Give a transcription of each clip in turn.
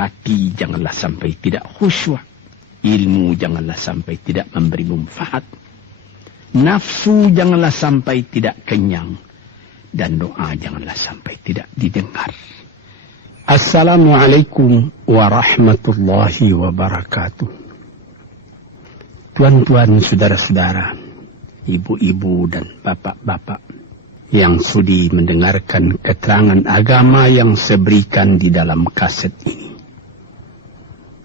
Hati janganlah sampai tidak khusyuk. Ilmu janganlah sampai tidak memberi manfaat. Nafsu janganlah sampai tidak kenyang. Dan doa janganlah sampai tidak didengar. Assalamualaikum warahmatullahi wabarakatuh. Tuan-tuan, saudara-saudara, ibu-ibu dan bapak-bapak yang sudi mendengarkan keterangan agama yang saya berikan di dalam kaset ini.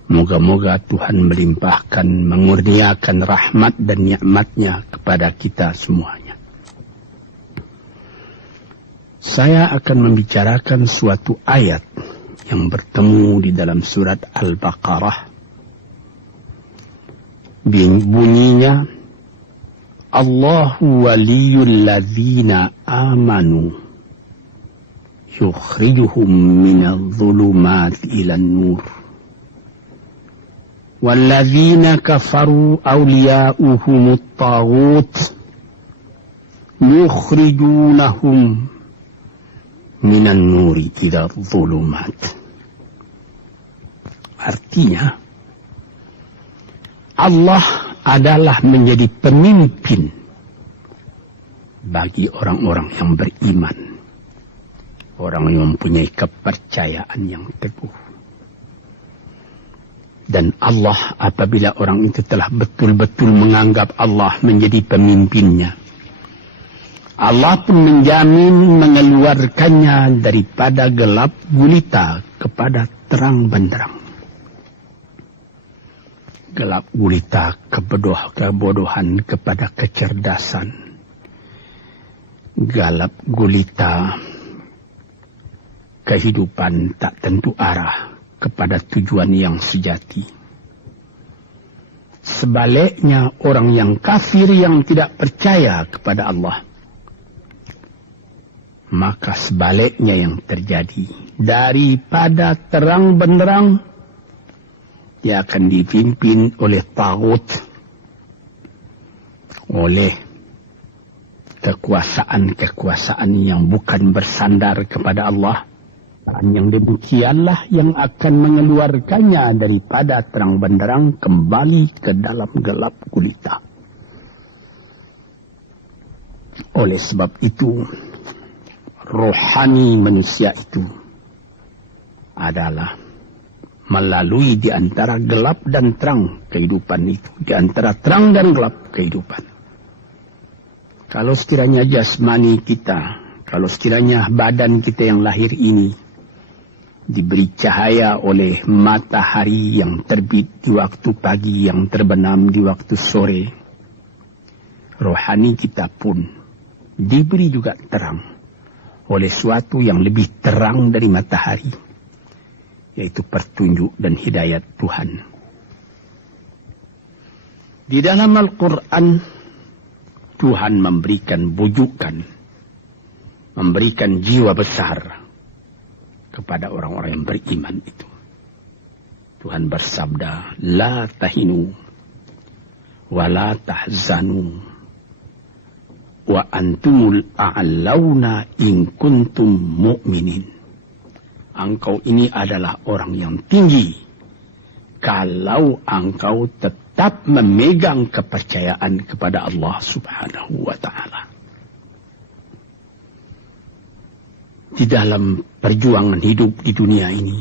Moga-moga Tuhan melimpahkan, mengurniakan rahmat dan nikmat-Nya kepada kita semuanya. Saya akan membicarakan suatu ayat yang bertemu di dalam surat Al-Baqarah. Bunyinya, Allahu waliyul ladzina amanu yukhrijuhum minadh dhulumati ilan nur. Walladzina kafaru awliya'uhumut taghut yukhrijunahum minan nuri ila dhulumat. Artinya, Allah adalah menjadi pemimpin bagi orang-orang yang beriman, orang yang mempunyai kepercayaan yang teguh. Dan Allah, apabila orang itu telah betul-betul menganggap Allah menjadi pemimpinnya, Allah pun menjamin mengeluarkannya daripada gelap gulita kepada terang benderang. Gelap gulita kebodohan kepada kecerdasan. Gelap gulita kehidupan tak tentu arah kepada tujuan yang sejati. Sebaliknya, orang yang kafir yang tidak percaya kepada Allah, maka sebaliknya yang terjadi, daripada terang benderang, dia akan dipimpin oleh taghut, oleh kekuasaan-kekuasaan yang bukan bersandar kepada Allah. Yang demikianlah yang akan mengeluarkannya daripada terang benderang kembali ke dalam gelap gulita. Oleh sebab itu, rohani manusia itu adalah melalui di antara gelap dan terang kehidupan itu, di antara terang dan gelap kehidupan. Kalau sekiranya jasmani kita, kalau sekiranya badan kita yang lahir ini diberi cahaya oleh matahari yang terbit di waktu pagi, yang terbenam di waktu sore, rohani kita pun diberi juga terang oleh suatu yang lebih terang dari matahari, yaitu petunjuk dan hidayat Tuhan. Di dalam Al-Quran, Tuhan memberikan bujukan, memberikan jiwa besar kepada orang-orang yang beriman itu. Tuhan bersabda, La tahinu wa la tahzanu wa antumul a'launa in kuntum mu'minin. Engkau ini adalah orang yang tinggi kalau engkau tetap memegang kepercayaan kepada Allah Subhanahu wa ta'ala. Di dalam perjuangan hidup di dunia ini,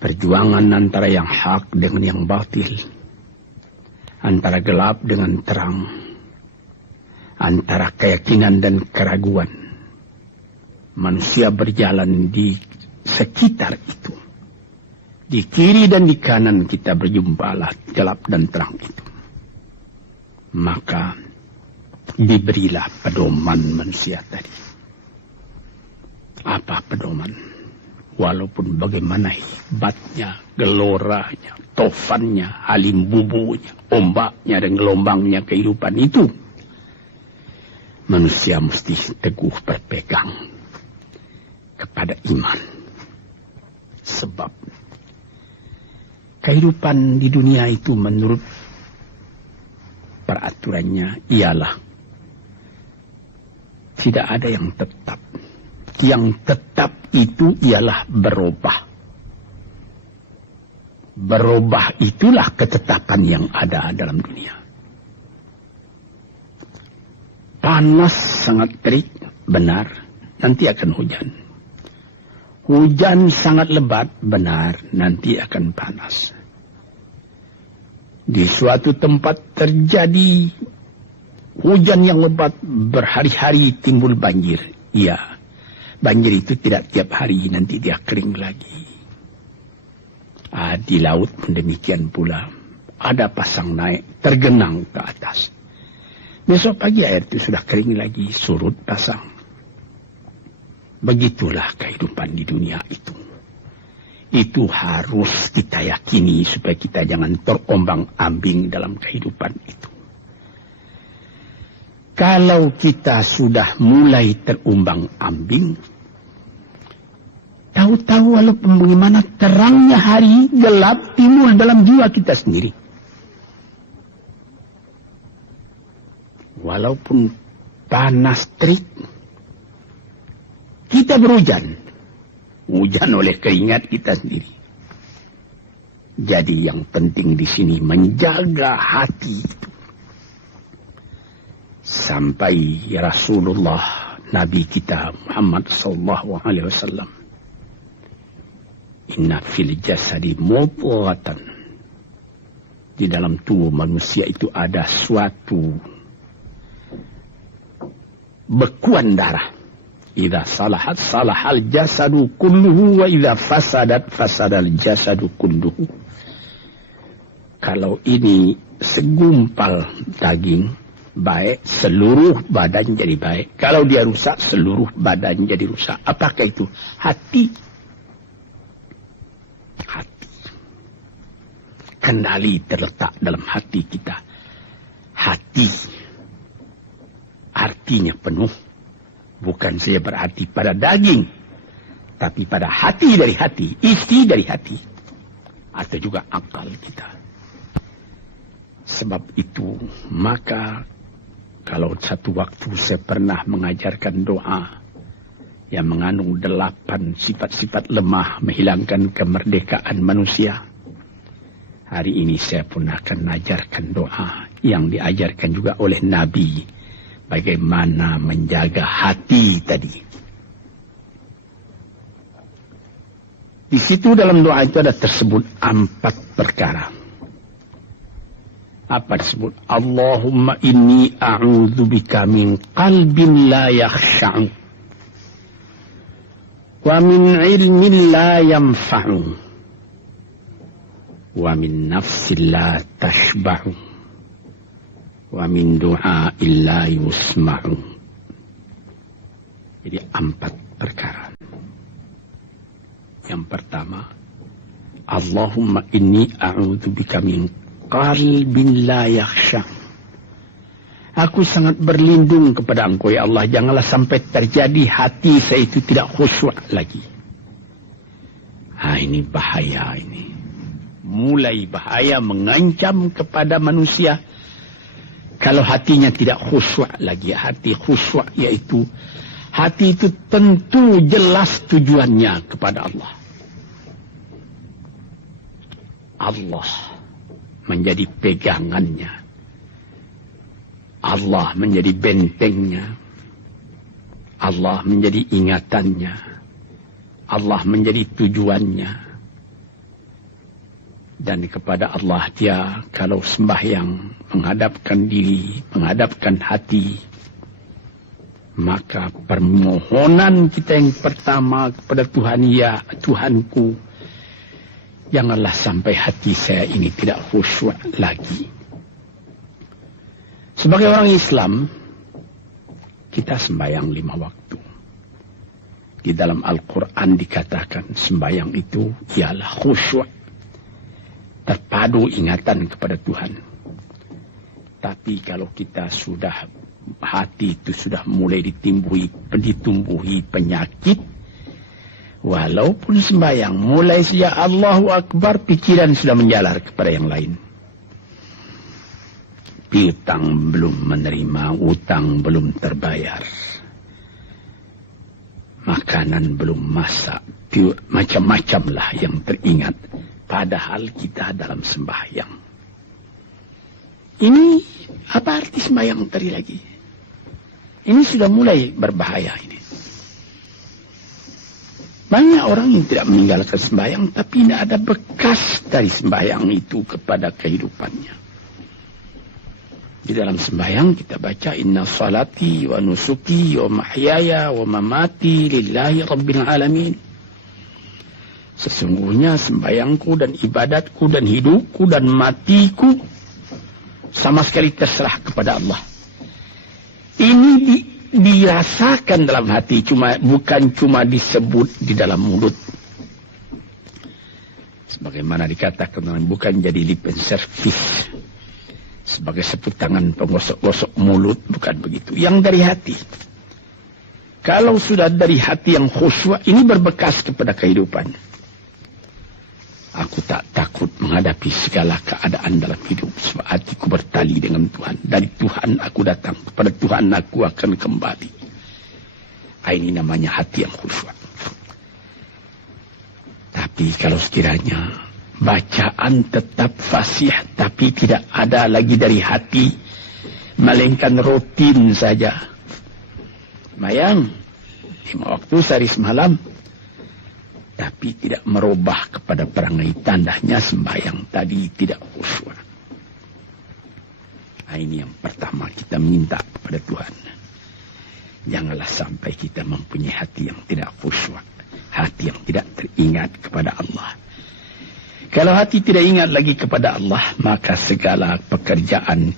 perjuangan antara yang hak dengan yang batil, antara gelap dengan terang, antara keyakinan dan keraguan, manusia berjalan di sekitar itu. Di kiri dan di kanan kita berjumpalah gelap dan terang itu. Maka diberilah pedoman manusia tadi. Apa pedoman? Walaupun bagaimana hebatnya, geloranya, tofannya, alim bubunya, ombaknya dan gelombangnya kehidupan itu, manusia mesti teguh berpegang kepada iman. Sebab kehidupan di dunia itu menurut peraturannya ialah tidak ada yang tetap. Yang tetap itu ialah berubah. Berubah itulah ketetapan yang ada dalam dunia. Panas sangat terik, benar, nanti akan hujan. Hujan sangat lebat, benar, nanti akan panas. Di suatu tempat terjadi hujan yang lebat, berhari-hari timbul banjir. Ya, banjir itu tidak tiap hari, nanti dia kering lagi. Di laut pun demikian pula. Ada pasang naik, tergenang ke atas. Besok pagi air itu sudah kering lagi, surut pasang. Begitulah kehidupan di dunia itu. Itu harus kita yakini supaya kita jangan terombang-ambing dalam kehidupan itu. Kalau kita sudah mulai terombang-ambing, tahu-tahu walaupun bagaimana terangnya hari, gelap timbul dalam jiwa kita sendiri. Walaupun panas terik, kita berhujan. Hujan oleh keringat kita sendiri. Jadi yang penting di sini menjaga hati itu. Sampai Rasulullah Nabi kita Muhammad sallallahu alaihi wasallam, inna fil jasadi mudghatan, di dalam tubuh manusia itu ada suatu bekuan darah. Idza salahat salahal jasadu kulluhu wa idza fasadat fasadal jasadu kulluhu. Kalau ini segumpal daging baik, seluruh badan jadi baik. Kalau dia rusak, seluruh badan jadi rusak. Apakah itu? Hati. Hati. Kendali terletak dalam hati kita. Hati. Artinya penuh. Bukan saja berarti pada daging, tapi pada hati dari hati, isi dari hati, atau juga akal kita. Sebab itu, maka kalau satu waktu saya pernah mengajarkan doa yang mengandung 8 sifat-sifat lemah menghilangkan kemerdekaan manusia. Hari ini saya pun akan mengajarkan doa yang diajarkan juga oleh Nabi. Bagaimana menjaga hati tadi. Di situ dalam doa itu ada tersebut 4 perkara. Apa disebut? Allahumma inni a'udzubika min qalbin la yakhsha'u wa min ilmin la yanfa'u wa min nafsin la tashba'u wa min du'a illa yusma'u. Jadi 4 perkara. Yang pertama, Allahumma inni a'udzubika min qalbin la yakhsha. Aku sangat berlindung kepada Engkau ya Allah, janganlah sampai terjadi hati saya itu tidak khusyuk lagi. Ini bahaya ini. Mulai bahaya, mengancam kepada manusia. Kalau hatinya tidak khusyuk lagi, hati khusyuk yaitu hati itu tentu jelas tujuannya kepada Allah. Allah menjadi pegangannya. Allah menjadi bentengnya. Allah menjadi ingatannya. Allah menjadi tujuannya. Dan kepada Allah dia kalau sembahyang menghadapkan diri, menghadapkan hati, maka permohonan kita yang pertama kepada Tuhan, ya Tuhanku, janganlah sampai hati saya ini tidak khusyuk lagi. Sebagai orang Islam, kita sembahyang 5 waktu. Di dalam Al-Quran dikatakan sembahyang itu ialah khusyuk, terpadu ingatan kepada Tuhan. Tapi kalau kita sudah, hati itu sudah mulai ditumbuhi penyakit, walaupun sembahyang, mulai sejak Allahu Akbar, pikiran sudah menjalar kepada yang lain. Piutang belum menerima, utang belum terbayar, makanan belum masak, macam-macam lah yang teringat Padahal kita dalam sembahyang. Ini apa arti sembahyang tadi lagi? Ini sudah mulai berbahaya ini. Banyak orang yang tidak meninggalkan sembahyang, tapi tidak ada bekas dari sembahyang itu kepada kehidupannya. Di dalam sembahyang kita baca, inna salati wa nusuki wa mahyaya wa mamati lillahi rabbil alamin. Sesungguhnya sembahyangku dan ibadatku dan hidupku dan matiku sama sekali terserah kepada Allah. Ini dirasakan dalam hati, bukan cuma disebut di dalam mulut. Sebagaimana dikatakan, bukan jadi lip and service sebagai seput tangan penggosok-gosok mulut, bukan begitu. Yang dari hati. Kalau sudah dari hati yang khusyuk, ini berbekas kepada kehidupan. Aku tak takut menghadapi segala keadaan dalam hidup, sebab hatiku bertali dengan Tuhan. Dari Tuhan aku datang, kepada Tuhan aku akan kembali. Ini namanya hati yang khusyuk. Tapi kalau sekiranya bacaan tetap fasih, tapi tidak ada lagi dari hati, melainkan rutin saja. Sembahyang 5 waktu sehari semalam, tapi tidak merubah kepada perangai, tandanya sembahyang tadi tidak khusyuk. Ini yang pertama kita minta kepada Tuhan. Janganlah sampai kita mempunyai hati yang tidak khusyuk, hati yang tidak teringat kepada Allah. Kalau hati tidak ingat lagi kepada Allah, maka segala pekerjaan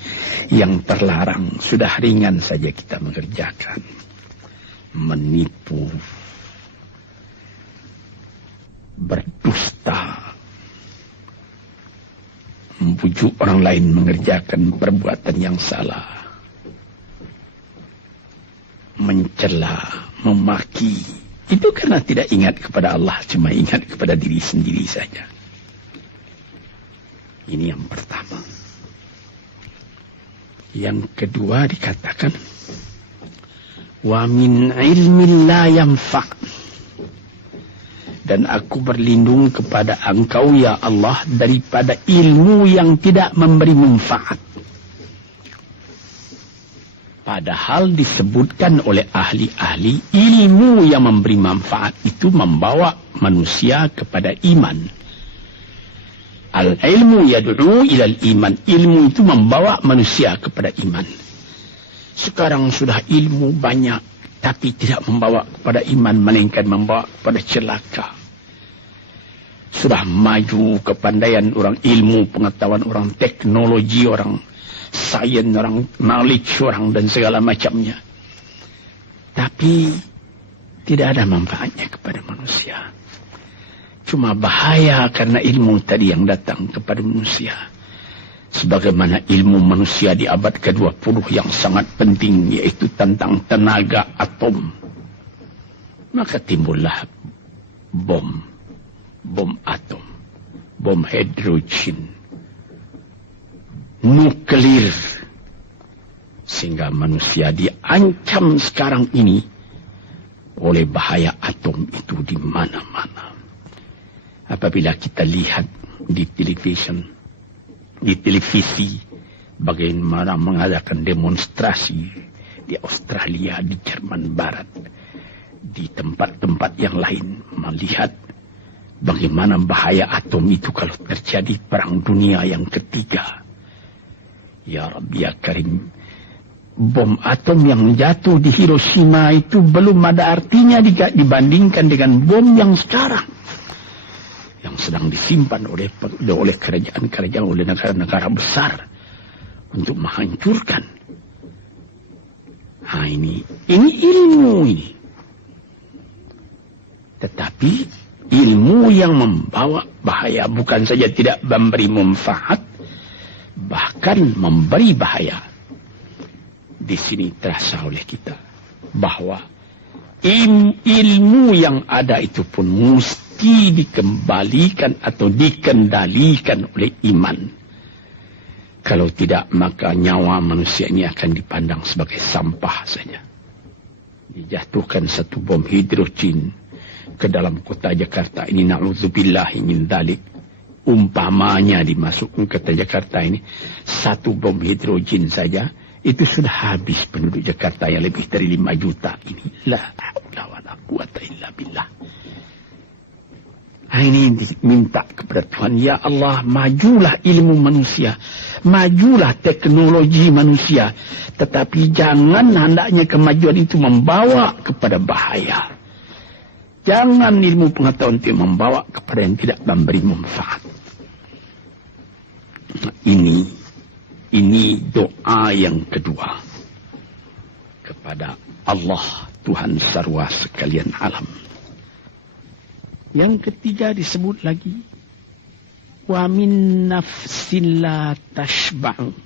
yang terlarang sudah ringan saja kita mengerjakan. Menipu, berdusta, membujuk orang lain mengerjakan perbuatan yang salah, mencela, memaki, itu karena tidak ingat kepada Allah, cuma ingat kepada diri sendiri saja. Ini yang pertama. Yang kedua dikatakan, wa min ilmin la yanfa'. Dan aku berlindung kepada Engkau ya Allah daripada ilmu yang tidak memberi manfaat. Padahal disebutkan oleh ahli-ahli, ilmu yang memberi manfaat itu membawa manusia kepada iman. Al-ilmu yad'u ilal iman. Ilmu itu membawa manusia kepada iman. Sekarang sudah ilmu banyak, tapi tidak membawa kepada iman, melainkan membawa kepada celaka. Sudah maju kepandaian orang, ilmu, pengetahuan orang, teknologi orang, sains orang, knowledge orang, dan segala macamnya. Tapi tidak ada manfaatnya kepada manusia. Cuma bahaya karena ilmu tadi yang datang kepada manusia. Sebagaimana ilmu manusia di abad ke-20 yang sangat penting, yaitu tentang tenaga atom. Maka timbullah bom atom, bom hidrogen, nuklir. Sehingga manusia diancam sekarang ini oleh bahaya atom itu di mana-mana. Apabila kita lihat di televisi, bagaimana mengadakan demonstrasi di Australia, di Jerman Barat, di tempat-tempat yang lain, melihat bagaimana bahaya atom itu kalau terjadi perang dunia yang ketiga. Ya Rabbi ya Karim, bom atom yang jatuh di Hiroshima itu belum ada artinya dibandingkan dengan bom yang sekarang, yang sedang disimpan oleh kerajaan-kerajaan, oleh negara-negara besar untuk menghancurkan. Ini ilmu ini. Tetapi ilmu yang membawa bahaya, bukan saja tidak memberi manfaat, bahkan memberi bahaya. Di sini terasa oleh kita bahwa ilmu yang ada itu pun mesti dikembalikan atau dikendalikan oleh iman. Kalau tidak, maka nyawa manusia ini akan dipandang sebagai sampah saja. Dijatuhkan satu bom hidrogen ke dalam kota Jakarta ini, na'udzubillahi min dzalik, umpamanya dimasukkan ke Jakarta ini, satu bom hidrogen saja, itu sudah habis penduduk Jakarta yang lebih dari 5 juta ini. La haula wala quwata illa billah. Ini minta kepada Tuhan, ya Allah, majulah ilmu manusia, majulah teknologi manusia, tetapi jangan hendaknya kemajuan itu membawa kepada bahaya. Jangan ilmu pengetahuan itu membawa kepada yang tidak memberi manfaat. Ini doa yang kedua kepada Allah, Tuhan sarwa sekalian alam. Yang ketiga disebut lagi, wa min nafsin la tashba'u,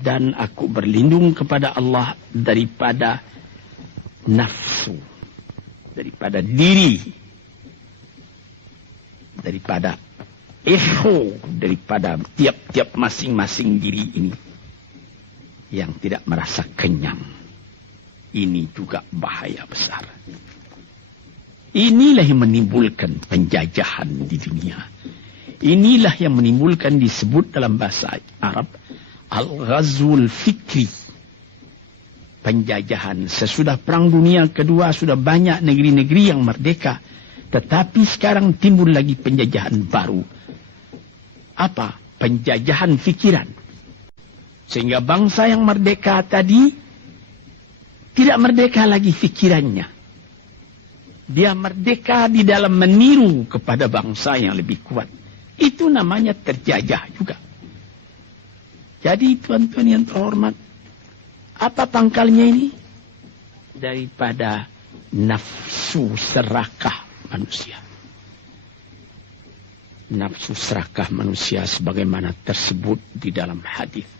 dan aku berlindung kepada Allah daripada nafsu, daripada diri, daripada ego, daripada tiap-tiap masing-masing diri ini yang tidak merasa kenyang. Ini juga bahaya besar. Inilah yang menimbulkan penjajahan di dunia. Inilah yang menimbulkan, disebut dalam bahasa Arab, al-ghazwul fikri. Penjajahan. Sesudah Perang Dunia Kedua sudah banyak negeri-negeri yang merdeka. Tetapi sekarang timbul lagi penjajahan baru. Apa? Penjajahan fikiran. Sehingga bangsa yang merdeka tadi tidak merdeka lagi fikirannya. Dia merdeka di dalam meniru kepada bangsa yang lebih kuat. Itu namanya terjajah juga. Jadi tuan-tuan yang terhormat, apa pangkalnya ini? Daripada nafsu serakah manusia. Nafsu serakah manusia sebagaimana tersebut di dalam hadis.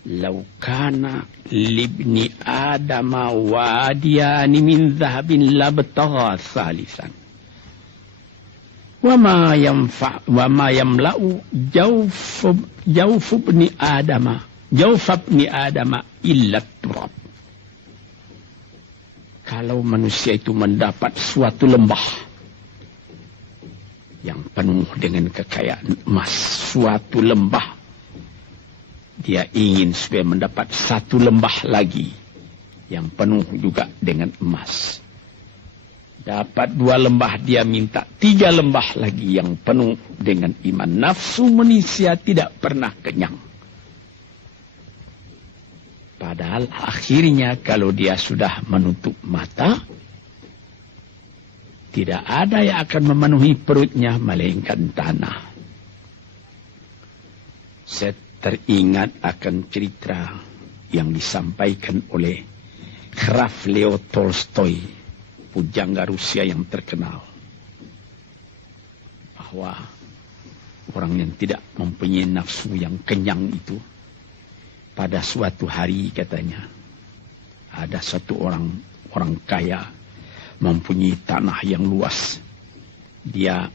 Lau kana libni adama wadiyani min zahabin labtagha salisan. Wa ma yamla'u jawf ibni adama illa turab. Kalau manusia itu mendapat suatu lembah yang penuh dengan kekayaan emas, suatu lembah, dia ingin supaya mendapat satu lembah lagi yang penuh juga dengan emas. Dapat 2 lembah, dia minta 3 lembah lagi yang penuh dengan iman. Nafsu manusia tidak pernah kenyang. Padahal akhirnya kalau dia sudah menutup mata, tidak ada yang akan memenuhi perutnya melainkan tanah. Teringat akan cerita yang disampaikan oleh Graf Leo Tolstoy, pujangga Rusia yang terkenal, bahwa orang yang tidak mempunyai nafsu yang kenyang itu, pada suatu hari katanya, ada satu orang kaya mempunyai tanah yang luas. Dia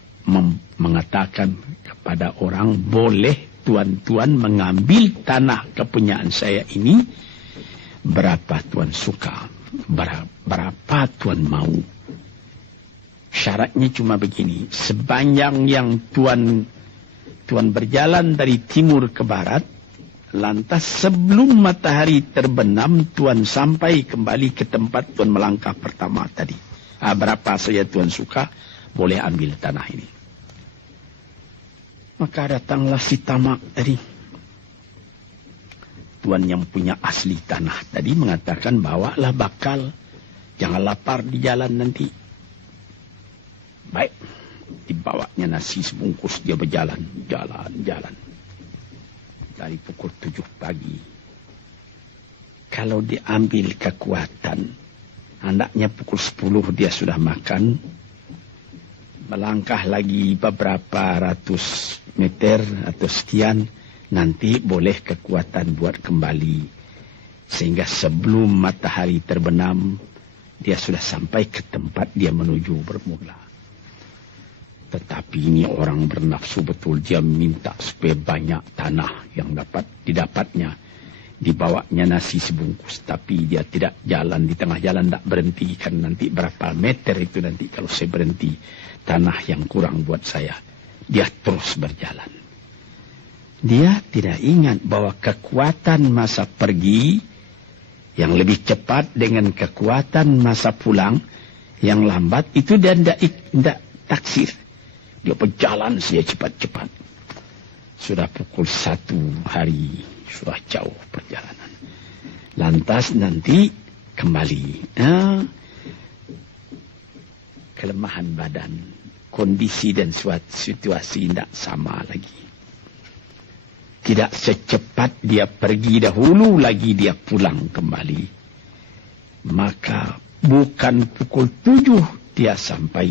mengatakan kepada orang, boleh tuan-tuan mengambil tanah kepunyaan saya ini, berapa tuan suka, berapa tuan mau. Syaratnya cuma begini, sepanjang yang tuan berjalan dari timur ke barat, lantas sebelum matahari terbenam, tuan sampai kembali ke tempat tuan melangkah pertama tadi. Berapa saja tuan suka, boleh ambil tanah ini. Maka datanglah si tamak tadi. Tuan yang punya asli tanah tadi mengatakan, bawalah bakal, jangan lapar di jalan nanti. Baik, dibawanya nasi sebungkus, dia berjalan, jalan. Dari pukul 7 pagi. Kalau diambil kekuatan, hendaknya pukul 10 dia sudah makan. Melangkah lagi beberapa ratus meter atau sekian, nanti boleh kekuatan buat kembali. Sehingga sebelum matahari terbenam, dia sudah sampai ke tempat dia menuju bermula. Tetapi ini orang bernafsu betul, dia minta supaya banyak tanah yang dapat didapatnya. Dibawanya nasi sebungkus, tapi dia tidak jalan di tengah jalan, tidak berhenti, kan nanti berapa meter itu nanti kalau saya berhenti, tanah yang kurang buat saya. Dia terus berjalan. Dia tidak ingat bahwa kekuatan masa pergi yang lebih cepat dengan kekuatan masa pulang yang lambat itu dia tidak taksir. Dia berjalan saja cepat-cepat. Sudah pukul 1 hari, sudah jauh perjalanan. Lantas nanti kembali. Kelemahan badan, kondisi dan situasi tidak sama lagi. Tidak secepat dia pergi dahulu lagi dia pulang kembali. Maka bukan pukul 7 dia sampai.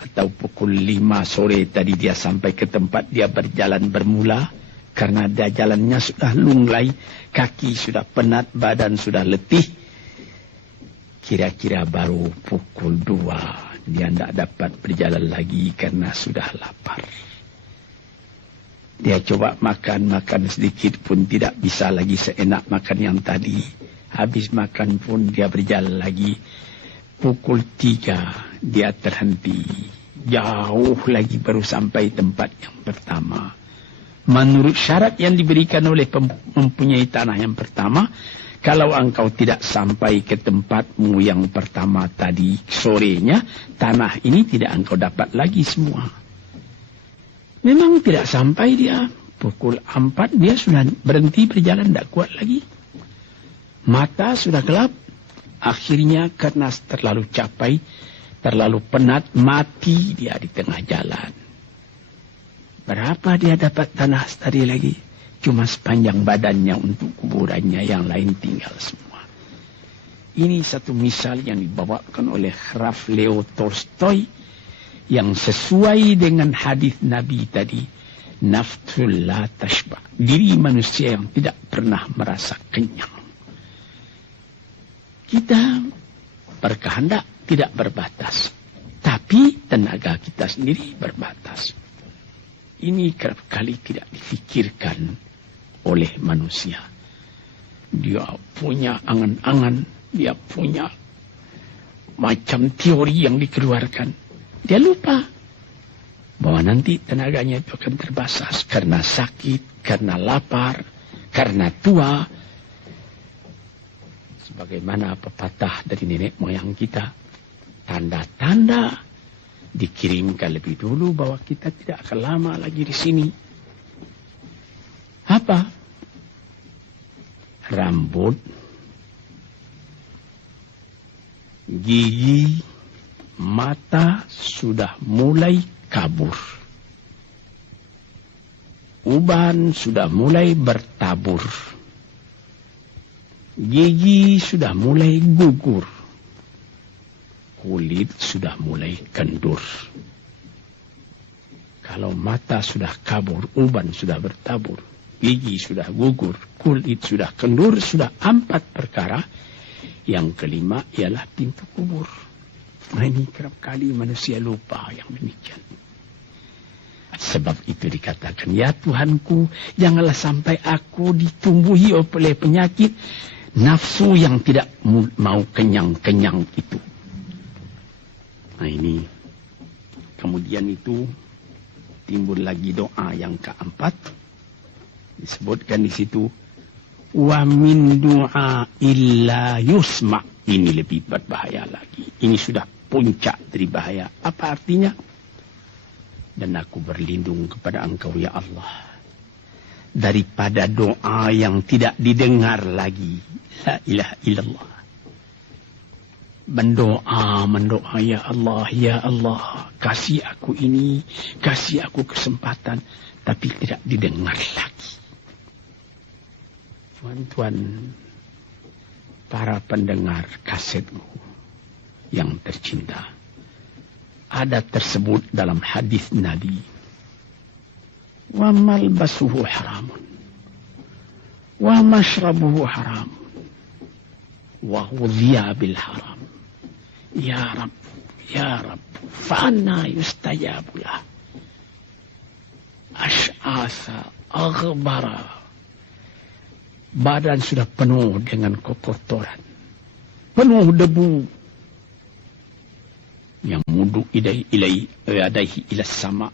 Atau pukul 5 sore tadi dia sampai ke tempat dia berjalan bermula. Karena dia jalannya sudah lunglai. Kaki sudah penat, badan sudah letih. Kira-kira baru pukul 2. Dia tidak dapat berjalan lagi karena sudah lapar. Dia coba makan sedikit pun tidak bisa lagi seenak makan yang tadi. Habis makan pun dia berjalan lagi. Pukul 3 dia terhenti. Jauh lagi baru sampai tempat yang pertama. Menurut syarat yang diberikan oleh mempunyai tanah yang pertama, kalau engkau tidak sampai ke tempatmu yang pertama tadi sorenya, tanah ini tidak engkau dapat lagi semua. Memang tidak sampai dia. Pukul 4 dia sudah berhenti berjalan, tidak kuat lagi. Mata sudah gelap. Akhirnya karena terlalu capek, terlalu penat, mati dia di tengah jalan. Berapa dia dapat tanah tadi lagi? Cuma sepanjang badannya untuk kuburannya, yang lain tinggal semua. Ini satu misal yang dibawakan oleh Graf Leo Tolstoy yang sesuai dengan hadis Nabi tadi. Nafsul la tashba. Diri manusia yang tidak pernah merasa kenyang. Kita berkehendak tidak berbatas. Tapi tenaga kita sendiri berbatas. Ini kerap kali tidak difikirkan oleh manusia. Dia punya angan-angan. Dia punya macam teori yang dikeluarkan. Dia lupa bahwa nanti tenaganya itu akan terbatas. Karena sakit, karena lapar, karena tua. Sebagaimana pepatah dari nenek moyang kita, tanda-tanda dikirimkan lebih dulu bahwa kita tidak akan lama lagi di sini. Apa? Rambut, gigi, mata sudah mulai kabur. Uban sudah mulai bertabur. Gigi sudah mulai gugur. Kulit sudah mulai kendur. Kalau mata sudah kabur, uban sudah bertabur, gigi sudah gugur, kulit sudah kendur, sudah 4 perkara. Yang kelima ialah pintu kubur. Nah, ini kerap kali manusia lupa yang demikian. Sebab itu dikatakan, ya Tuhanku, janganlah sampai aku ditumbuhi oleh penyakit nafsu yang tidak mau kenyang-kenyang itu. Nah ini, kemudian itu timbul lagi doa yang keempat. Disebutkan di situ, wa min du'a illa yusma. Ini lebih berbahaya lagi. Ini sudah puncak dari bahaya. Apa artinya? Dan aku berlindung kepada Engkau ya Allah daripada doa yang tidak didengar lagi. La ilaha illallah. Mendoa, ya Allah, kasih aku ini, kasih aku kesempatan, tapi tidak didengar lagi. Tuan-tuan, para pendengar kasetku yang tercinta, ada tersebut dalam hadis Nabi, wa malbasuhu haramun, wa mashrabuhu haramun, wa hudhiya bil haram. Ya Rab, fa'anna yustajabulah. Ash'asa, aghbara, Badan sudah penuh dengan kotoran, penuh debu. Yang mudu yadaihi ila sama,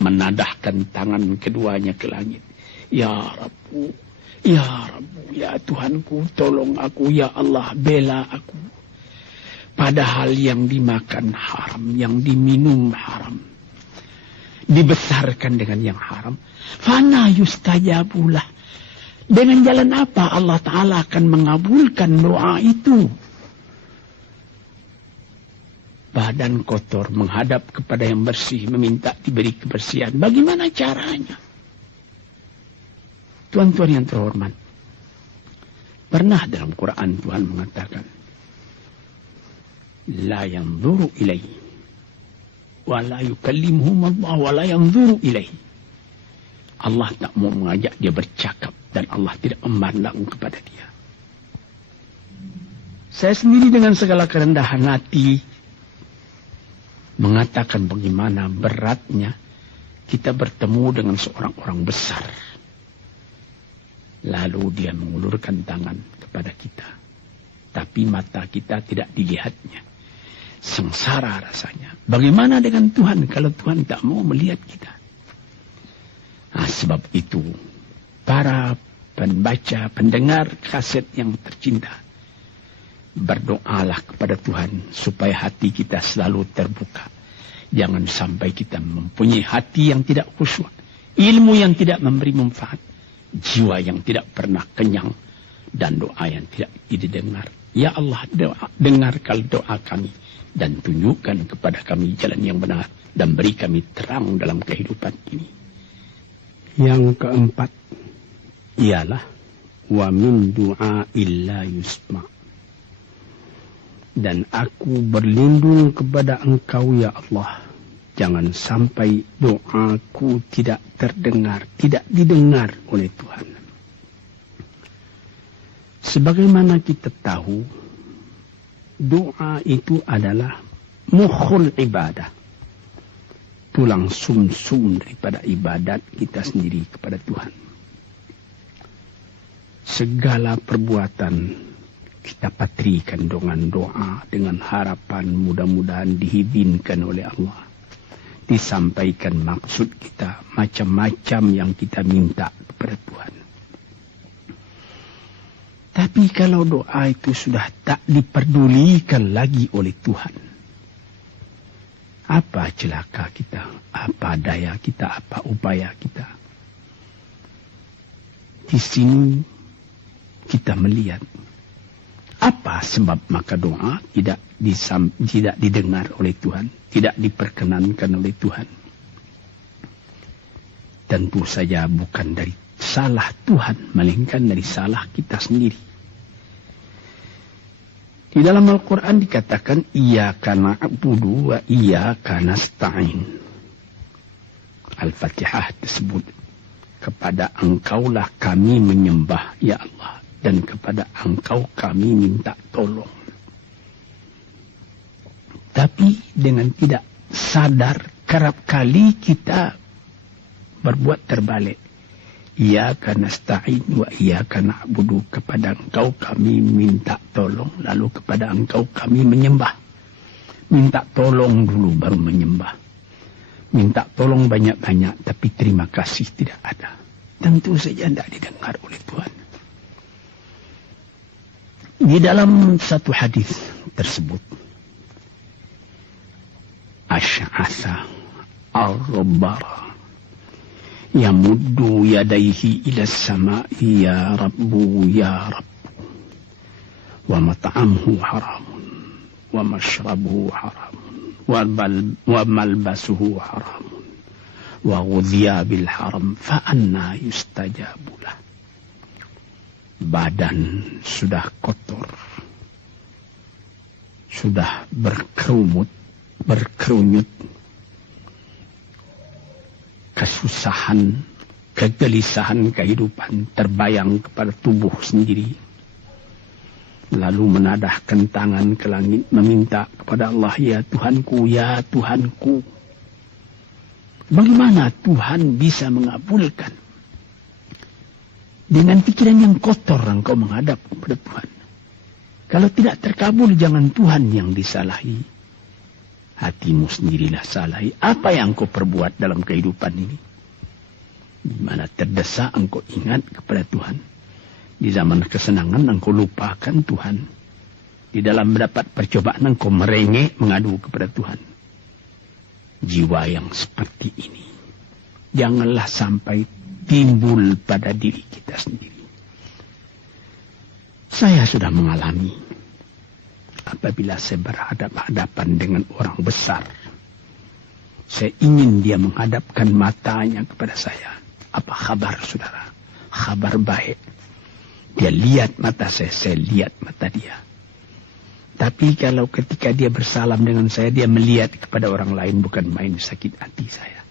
menadahkan tangan keduanya ke langit. Ya Rabbu, ya Rabbu, ya Tuhanku, tolong aku, ya Allah, bela aku. Padahal yang dimakan haram, yang diminum haram, dibesarkan dengan yang haram. Fana yustajabulah. Dengan jalan apa Allah Ta'ala akan mengabulkan doa itu? Badan kotor menghadap kepada yang bersih, meminta diberi kebersihan. Bagaimana caranya? Tuan-tuan yang terhormat, pernah dalam Quran Tuhan mengatakan, la yanzuru ilaihi wa la yukallimuhum Allah wa la yanzuru ilaihi. Allah tak mau mengajak dia bercakap dan Allah tidak memandang kepada dia. Saya sendiri dengan segala kerendahan hati mengatakan bagaimana beratnya kita bertemu dengan seorang orang besar. Lalu dia mengulurkan tangan kepada kita. Tapi mata kita tidak dilihatnya. Sengsara rasanya. Bagaimana dengan Tuhan kalau Tuhan tak mau melihat kita? Nah, sebab itu para pembaca, pendengar kaset yang tercinta, berdoalah kepada Tuhan supaya hati kita selalu terbuka. Jangan sampai kita mempunyai hati yang tidak khusyuk, ilmu yang tidak memberi manfaat, jiwa yang tidak pernah kenyang, dan doa yang tidak didengar. Ya Allah, dengarkan doa kami dan tunjukkan kepada kami jalan yang benar dan beri kami terang dalam kehidupan ini. Yang keempat ialah wa min du'a illa yusma'. Dan aku berlindung kepada Engkau ya Allah, jangan sampai doaku tidak terdengar, tidak didengar oleh Tuhan. Sebagaimana kita tahu, doa itu adalah mukhul ibadah, tulang sumsum daripada ibadat kita sendiri kepada Tuhan. Segala perbuatan kita patrikan dengan doa, dengan harapan mudah-mudahan diizinkan oleh Allah. Disampaikan maksud kita, macam-macam yang kita minta kepada Tuhan. Tapi kalau doa itu sudah tak diperdulikan lagi oleh Tuhan, apa celaka kita, apa daya kita, apa upaya kita? Di sini kita melihat apa sebab maka doa tidak didengar oleh Tuhan, tidak diperkenankan oleh Tuhan. Tentu saja bukan dari salah Tuhan, melainkan dari salah kita sendiri. Di dalam Al-Quran dikatakan, Iyyaka na'budu wa iyyaka nasta'in. Al-Fatihah tersebut, kepada Engkaulah kami menyembah, ya Allah, dan kepada Engkau kami minta tolong. Tapi dengan tidak sadar, kerap kali kita berbuat terbalik. Iyyaka nasta'in wa iyyaka na'budu, kepada Engkau kami minta tolong, lalu kepada Engkau kami menyembah. Minta tolong dulu baru menyembah. Minta tolong banyak-banyak tapi terima kasih tidak ada. Tentu saja tidak didengar oleh Tuhan. Di dalam satu hadis tersebut, Asy'atha ar-rabbara yamuddu yadaihi ila samai ya Rabbu ya Rabbu, wa mat'amuhu haramun wa mashrabuhu haramun wa malbasuhu haramun wa ghudhiya bil haram fa anna yustajabulah. Badan sudah kotor, sudah berkerunyut, kesusahan, kegelisahan kehidupan terbayang kepada tubuh sendiri. Lalu menadahkan tangan ke langit meminta kepada Allah, ya Tuhanku, ya Tuhanku. Bagaimana Tuhan bisa mengabulkan? Dengan pikiran yang kotor engkau menghadap kepada Tuhan. Kalau tidak terkabul, jangan Tuhan yang disalahi. Hatimu sendirilah salahi. Apa yang engkau perbuat dalam kehidupan ini? Di mana terdesak engkau ingat kepada Tuhan. Di zaman kesenangan engkau lupakan Tuhan. Di dalam mendapat percobaan engkau merengek mengadu kepada Tuhan. Jiwa yang seperti ini janganlah sampai timbul pada diri kita sendiri. Saya sudah mengalami apabila saya berhadapan-hadapan dengan orang besar. Saya ingin dia menghadapkan matanya kepada saya. Apa kabar saudara? Kabar baik. Dia lihat mata saya lihat mata dia. Tapi kalau ketika dia bersalam dengan saya, dia melihat kepada orang lain, bukan main sakit hati saya.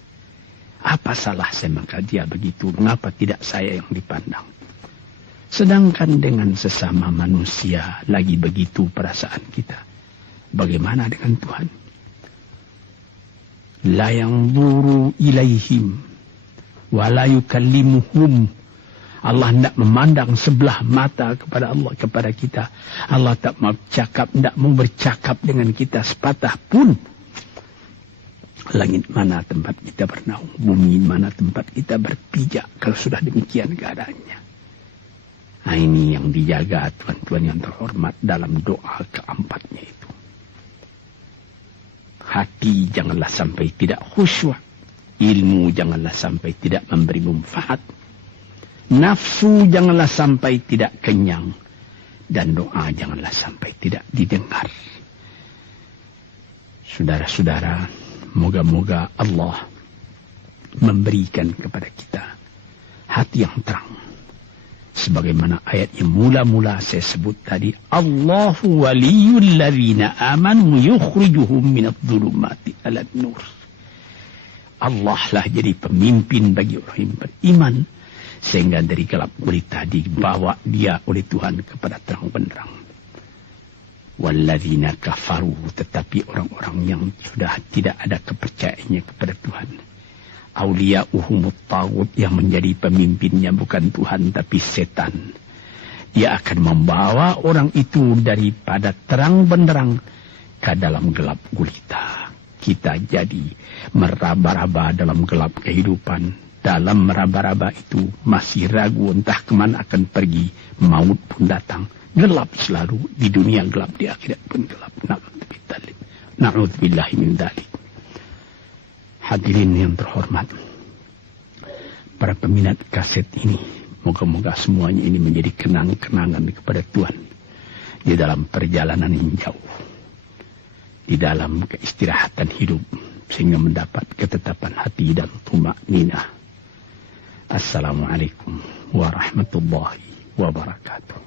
Apa salah saya maka dia begitu? Mengapa tidak saya yang dipandang? Sedangkan dengan sesama manusia lagi begitu perasaan kita. Bagaimana dengan Tuhan? La yanzuru ilaihim wa la yukallimuhum. Allah tidak memandang sebelah mata kepada Allah, kepada kita. Allah tak mau cakap, tidak mau bercakap dengan kita sepatah pun. Langit mana tempat kita bernaung, bumi mana tempat kita berpijak kalau sudah demikian keadaannya. Nah, ini yang dijaga tuan-tuan yang terhormat dalam doa keempatnya itu. Hati janganlah sampai tidak khusyuk. Ilmu janganlah sampai tidak memberi manfaat. Nafsu janganlah sampai tidak kenyang. Dan doa janganlah sampai tidak didengar. Saudara-saudara, moga-moga Allah memberikan kepada kita hati yang terang. Sebagaimana ayat yang mula-mula saya sebut tadi. Allahu waliyul ladzina amanu yukhrijuhum minadh-dhulumati ilan nur. Allah lah jadi pemimpin bagi orang yang beriman. Sehingga dari gelap gulita dibawa dia oleh Tuhan kepada terang benderang. Walladzina kafaru, tetapi orang-orang yang sudah tidak ada kepercayaannya kepada Tuhan. Auliya'uhumut taghut, yang menjadi pemimpinnya bukan Tuhan tapi setan. Dia akan membawa orang itu daripada terang benderang ke dalam gelap gulita. Kita jadi meraba-raba dalam gelap kehidupan. Dalam meraba-raba itu masih ragu entah kemana akan pergi. Maut pun datang. Gelap selalu. Di dunia gelap, di akhirat pun gelap. Na'udzubillahi min dzalik. Hadirin yang terhormat, para peminat kaset ini, moga-moga semuanya ini menjadi kenang-kenangan kepada Tuhan di dalam perjalanan yang jauh, di dalam keistirahatan hidup, sehingga mendapat ketetapan hati dan tumakninah. Assalamualaikum warahmatullahi wabarakatuh.